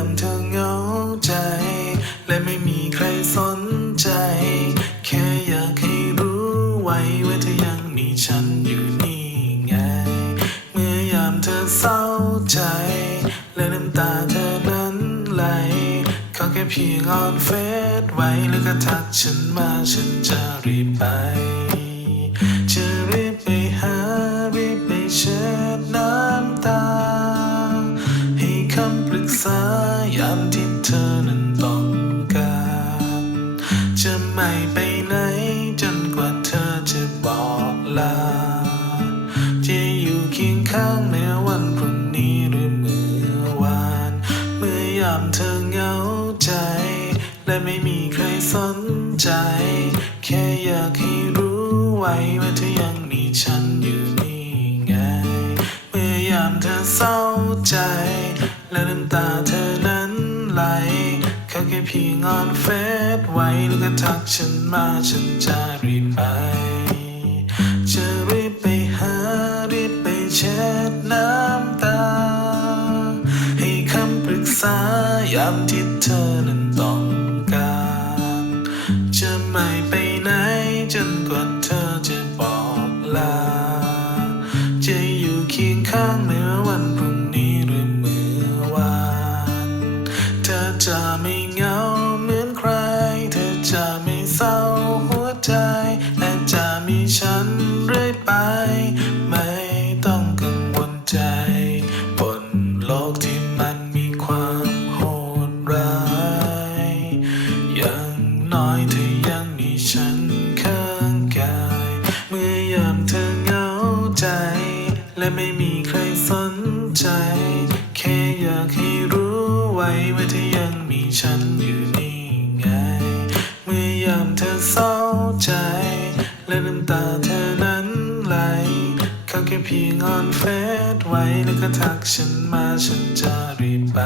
ามเธอเหงาใจ และไม่มีใครสนใจ แค่อยากให้รู้ไว้ว่าเธอยังมีฉันอยู่นี่ไง เมื่อยามเธอเศร้าใจ และน้ำตาเธอนั้นไหลขอแค่เพียงออนเฟซไว้แล้วก็ทักฉันมาฉันจะรีบไป จะรีบไปหารีบไปเช็ดน้ำตา ให้คำปรึกษา ไม่ไปไหน จนกว่าเธอจะบอกลา จะอยู่เคียงข้างในวันพรุ่งนี้หรือเมื่อวาน เมื่อยามเธอเหงาใจ และไม่มีใครสนใจ แค่อยากให้รู้ไว้ว่าเธอยังมีฉันอยู่นี่ไง เมื่อยามเธอเศร้าใจ และน้ำตาเธอ พียงออนเฟซไว้แล้วก็ทักฉันมาฉันจะรีบไป จะรีบไปหารีบไปเช็ดน้ำตา ให้คำปรึกษายามที่เธอนั้นต้องการ จะไม่ไปไหนจนกว่าเธอจะบอกลา จะอยู่เคียงข้างไม่ว่าวันพรุ่งนี้หรือเมื่อวาน เธอจะไม่ เรื่อยไป ไม่ต้องกังวลใจ บนโลกที่มันมีความโหดร้ายอย่างน้อยเธอยังมีฉันข้างกาย เมื่อยามเธอเหงาใจ และไม่มีใครสนใจ แค่อยากให้รู้ไว้ว่าเธอยังมีฉันอยู่นี่ไง เมื่อยามเธอเศร้าใจและน้ำตาเธอนั้น แค่เพียงออนเฟซไว้แล้วก็ทักฉันมาฉันจะรีบไป